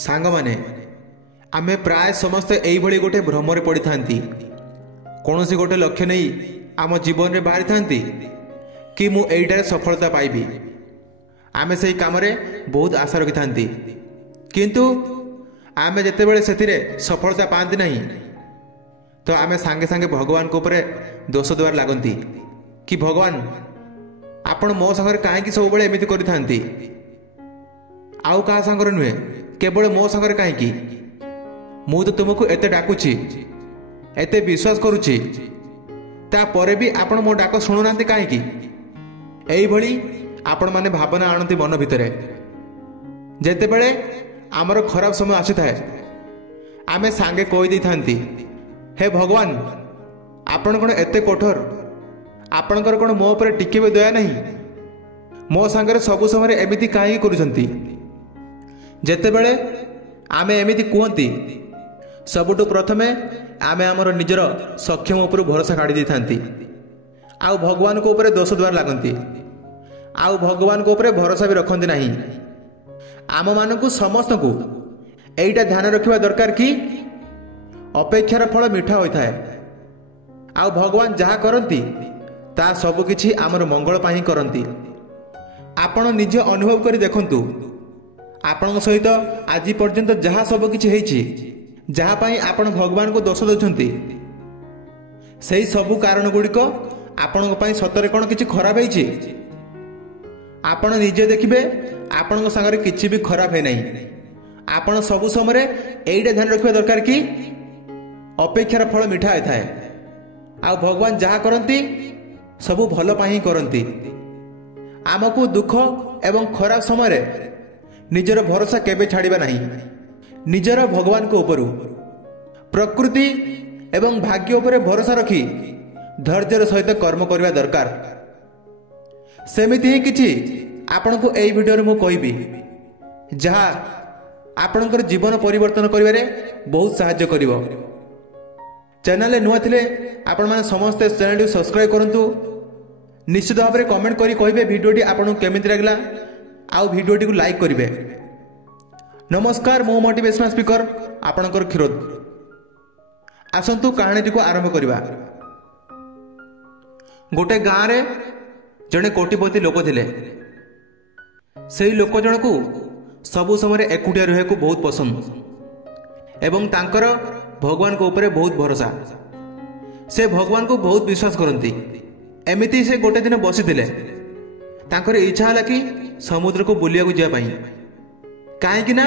सांगमाने आमे प्राय समस्ते एइभଳି गोटे भ्रमरे पड़ी थांती। कौनसी गोटे लक्ष्य नहीं आम जीवन में बाहरी थांती कि मु एइटारे सफलता पाइबी। आमे सही कामरे बहुत आशा रखी थांती, किंतु आमे जेतेबेले सेतिरे सफलता पांती नहीं तो आमे सांगे सांगे भगवान को ऊपर दोष देवार लागंती कि भगवान आपण मो संगे काहेकि सब बेले एमिति करि थांती, आउ कहा संगे नुहे केवल मो संगे काहेकि मु तो तुमको एते डाकुची एते विश्वास करुची तापरे भी आपण मो डाक शुणुनांती काहेकि। एई भली आपण माने भावना आणंती मन भितरे। जेतेबेले आमर खराब समय आसी थाए आमे सांगे कहि दै थांती, हे भगवान आपण कोन एते कठोर, आपणकर कोन मो ऊपर टिके भी दया नहीं, मो संगे सब समय एमिति काहे करूछंती। जेतेबेले आमे एमिति कहती सबुठु प्रथमे आमे आमर निजर सक्षम उपर भरोसा काढ़ी दै थांती, आउ भगवान को ऊपर दोष द्वार लागंती, आउ भगवान को ऊपर भरोसा भी रखंती नहीं। आम मानकु समस्त को एइटा ध्यान रखिबा दरकार कि अपेक्षार फल मीठा होता है, आउ भगवान जहा करती ता सब किछि आमर मंगल पाही करती। आपण निजे अनुभव करी देखंतु आपण सहित आज पर्यंत जहा सब किछि हेछि, जहा पाई आपण भगवान को दोष दउछंती, सेही सबु कारण गुड़िक आपण पाई सतरे कोन किछि खराब हेछि। आपण निजे देखिबे आपण संगे किछि भी खराब है नहीं। आपण सब समय एइटा ध्यान रखिबा दरकार कि अपेक्षार फल मीठा होता है, आ भगवान जहा करती सबु भल पाही करती। आमको दुख एवं खराब समय निजर भरोसा केबे छाड़िबा नहीं। निजर भगवान को ऊपर प्रकृति एवं भाग्य उपर भरोसा रखी धैर्यर सहित कर्म करने दरकार। सेमिति ही किछि आपण को एई वीडियो रे मु कहबी जहा आपणकर जीवन परिवर्तन करिवारे बहुत सहायता करिवो। चैनल नुआ थिले आपण माने समस्त चैनल को सब्सक्राइब करंतु। निश्चित भाव में कमेंट करी कहिबे वीडियोटी आपन केमिति लागला, आउ वीडियोटी को लाइक करिवे। नमस्कार, मो मोटिवेशनल स्पीकर आपणकर खिरोद। आसंतु कहानी को आरंभ करिवा। गोटे गाँव रे जड़े कोटिपति लोक थिले। सेही लोक जन को सबु समय एकुटिया रहे को बहुत पसंद एवं तांकर भगवान को ऊपर बहुत भरोसा। से भगवान को बहुत विश्वास करती। एमिति से गोटे दिन बसी थिले, तांकर इच्छा हला कि समुद्र को बुलिया को जाय पई। काहेकि ना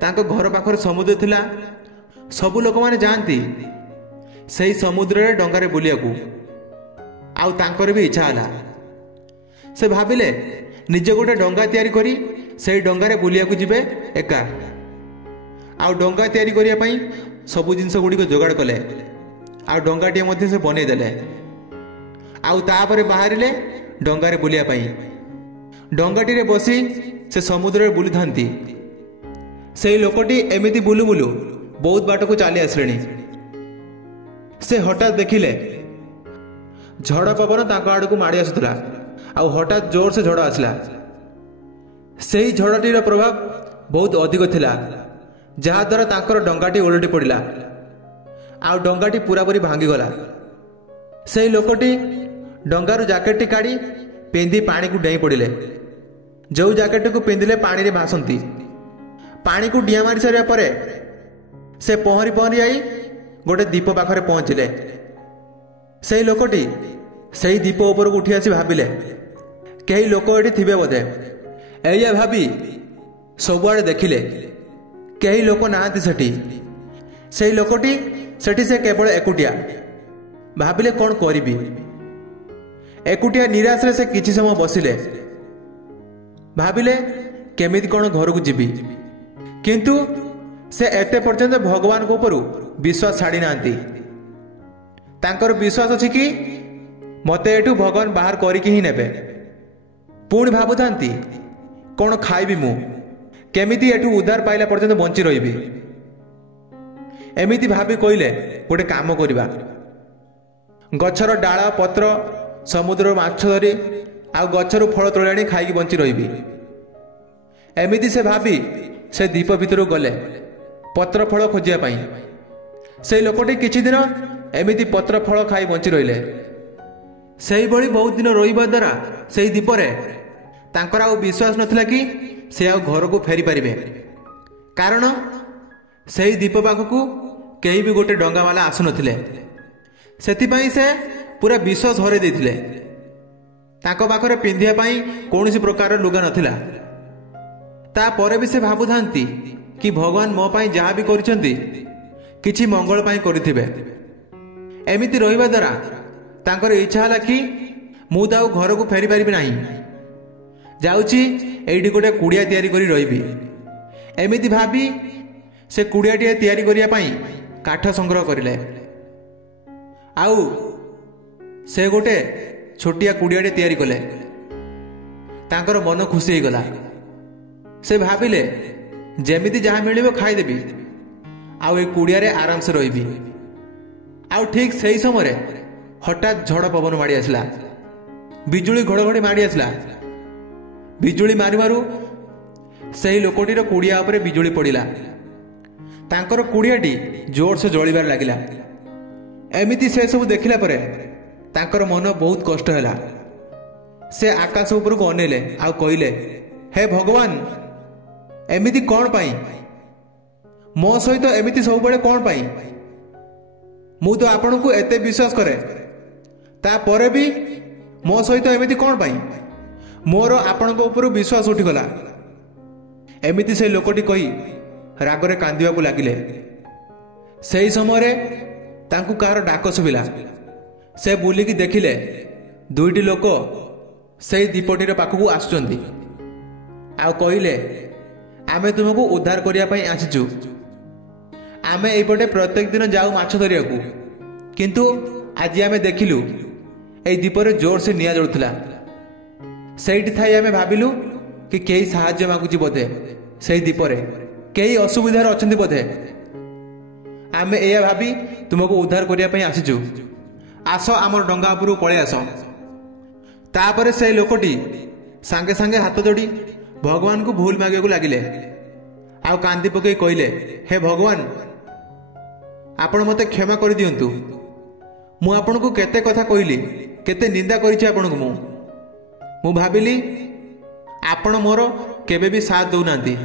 तांको घर पाखर समुद्र थिला, सबु लोक माने जानती सेही समुद्र रे डंगारे बुलिया को। आउ तांकर भी इच्छा हला। से भाबिले निजे गोटे डंगा तैयारी करी सेही डंगारे बुलिया को जिबे एका। आउ डंगा तैयारी करिया पई सबु जिनस गुडी को जोगाड़ कले, आउ डंगाटी मध्ये से बनै देले। आउ तापरे बाहरिले डंगारे बुलिया पई। डंगाटी रे बसी से समुद्र रे बुली थांती। सेही लोकटी एमिति बुलु बुलु बहुत बाट को चली आसलेनी। से हठात देखिले झड़ पवन तांको आड़ को माड़ी आसुतला, आउ हठात जोर से झड़ आसला। सेही झड़टीर प्रभाव बहुत अधिक थिला, जहा द्वारा तांकर डंगाटी ओलटी पड़िला, आउ डंगाटी पूरा पूरी भांगी गला। सेही लोकटी डंगारू जैकेटटी काढ़ी पिंधि पानी को डेई पड़िले। जो जैकेट को पिंधिले पानी रे भासंती। पानी को डिया मारी सारिया परे से पहरी पहरी आई गोटे दीप पाखरे पहुंचिले। सेही लोकटी सेही दीप ऊपर को उठी आसी भाबिले कई लोक एठी थिबे बोधे। एया भाबी सबुआड़े देखिले कई लोक नाहांती सेठी। सेही लोकटी सेठी से केवल एकुटिया। भाबिले कौन करिबी। एकुटिया निराश रे से किछि समय बसिले। भाबिले केमिति कौन घर को जीवी, किंतु से एते पर्यंत भगवान को ऊपर विश्वास छाड़ी नांती। तांकर विश्वास अछि कि मते एठू भगवान बाहर करिकि ही नेबे। पुणी भाबुथांती कौन खाइबी मु, केमिति एठू उद्धार पाइला पर्यंत बंची रहिबी। एमिति भाबी कइले गोटे काम करिबा। गछर डाळ पत्र समुद्र माछ धरी आउ गछरू फल तोड़ी आनी खाई बंची रही। एमिति से भाबी से दीप भितर गले पत्र फल खोजा से लोकटी किछि दिन एमिति पत्र फल खाई बंची रहिले। सेही भली बहुत दिन रहिबा द्वारा सेही दीपरे तांकर आउ विश्वास नथिला कि से आउ घर को फेरी पारिबे, कारण सेही दीप पाखकू केही भी गोटे डंगा वाला आसु नथिले। सेतिपई से पूरा विश्वास हरै दैथिले। तांको पाखरे पिंधिया पई कोनोसी प्रकार लुगा नथिला। ता परे भी से भाबुथांती कि भगवान मो पई जहा भी करिसंती किछि मंगल पई करिथिबे। एमिति रहिबा द्वारा तांकर इच्छा हला कि मु ताऊ घर को फेरी पारिबि नाही, जाउची एइडी गोटे कुड़िया तयारी करी रहिबी। एमिति भाबी से कुड़ियाटिए तयारी करिया पई काठ संग्रह करिले। आउ से गोटे छोटिया कुड़ियाटे तयारी कले। तांकर मन खुशी गला। से भाविले जेमिति जहाँ मिलिबो खाइदेबी, आउ ए कुड़ियारे आराम से रहिबी। आउ ठीक सही समय हठात झड़ पवन माड़ी आसला, बिजुली घड़घड़ी माड़ी आसला। बिजुली मारी मारू सही लोकटीर कुड़िया उपरे बिजुली पड़िला। तांकर कुड़ियाटी जोर से जलिबार लागिला। एमिति से सब देखिला परे तांकर मन बहुत कष्ट हैला। से आकाश ऊपर को अनेले आउ कहिले, हे भगवान एमिति कौन पाई मो सहित एमिति सब बड़े कौन पाई? मु तो आपण को एते विश्वास करे, ता परे भी मो सहित एमिति कौन पाई? मोर आपण को ऊपर विश्वास उठिगला। एमिति से लोकटी कही रागरे कांदिबा को लागिले। सेही समय तांकु कार डाक सुबिला। से बुलिकी देखिले दुईटी लोक सेही दीपटीर पाखकू आसुचंती। आउ कहिले, आमे तुमको उद्धार करिया पई आसीचु। आमे एपटे प्रत्येक दिन जाऊ माछ धरियाकू, किंतु आज आमे देखिलु ए दीपरे जोर से निया जळुथला। सेठी थाई आमे भाबिलु कि केही साहाय्य मागुची बोधे, सेही दीपरे केही असुविधार अछंती बोधे। आमे एया भाबी तुमको उद्धार करिया पई आसीचु। आस आमर डंगा उपरु पळे आस। तापरे से लोकटी सांगे सांगे हाथ जोड़ी भगवान को भूल मांगे लगिले। आउ कांदी पकई कहले, हे भगवान आपण मते क्षमा कर दियंतु। मु आपण को केते कथा कहली, केते निंदा करिछि आपण को। मु भाबिली आपण मोर केबे भी साथ दउ नांती।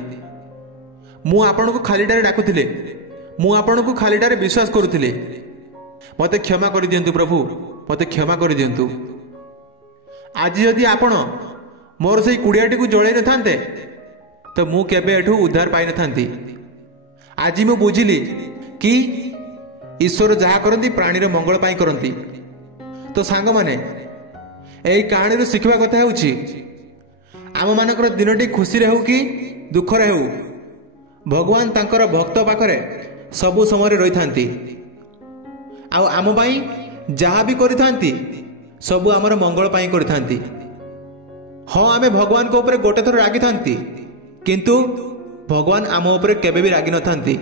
मु आपण को खालीटारे डाकुथिले, मु आपण को खालीटारे विश्वास करुथिले। मते क्षमा कर दियंतु प्रभु, मते क्षमा कर दियंतु। आज यदि आपण मोर से कुड़ियाटी को जड़े न थांते तो मु केबे एठू उद्धार पाई न थांती। आज मु बुझिली कि ईश्वर जहा करंती प्राणीर मंगल पाई करंती। तो सांग माने एई कहानी शिखवा कथा होउची, आम मानकर दिनटी खुशी रे हो कि दुख रे हो, भगवान तांकर भक्त पाखरे सबु समय रही थांती। आउ आम पाई जहा भी करिथांती सबु आमर मंगल पाई करिथांती। हाँ आमे भगवान को ऊपर गोटे थर रागी थांती, किंतु भगवान आम ऊपर केबे भी रागी न थांती।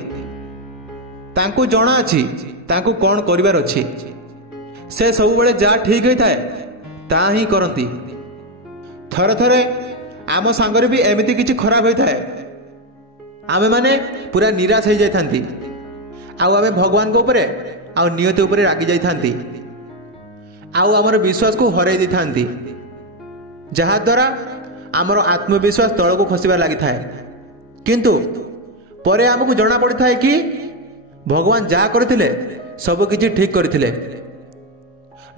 तांको जଣା अछि तांको कौन करिवार अछि। से सब बेले जा ठीक होई थाए ता ही करंती। थरे थरे आम सांगरे भी एमिति किछि खराब होई थाए। आमे माने पूरा निराश हो जाई थांती। आउ आमे भगवान को ऊपर आउ नियति ऊपर रागी जाई थांती। आउ हमर विश्वास को हराई दी थांती, जहा द्वारा आमर आत्मविश्वास तल को खसबार लगी थाए। किंतु परे आमको जना पड़ी थाए कि भगवान जहा करथिले सब किछि ठीक करथिले,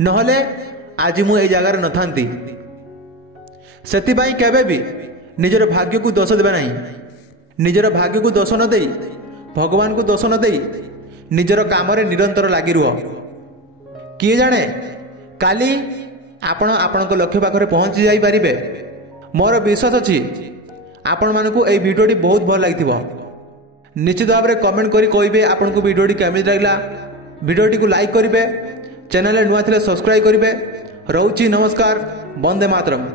नहले आज मु ए जगार न थांती। सेतिबाई केबे भी निजर भाग्य को दोष देबा नहीं। निजर भाग्य को दोष न देई, भगवान को दोष न देई निजर काम रे निरंतर लागि रुह। किए जाने काली आपण आपणक लक्ष्य पाखरे पहुंची जाई पारिबे। मोर विश्वास अछि आपण मानकू ए वीडियोटी बहुत भल लागिथिबो। निश्चित भाव में कमेंट करी कहिबे आपण को वीडियोटी केमिति लागला। वीडियोटी को लाइक करिवे, चैनल नुआ थिले सब्सक्राइब करिवे। रहउची नमस्कार, वंदे मातरम।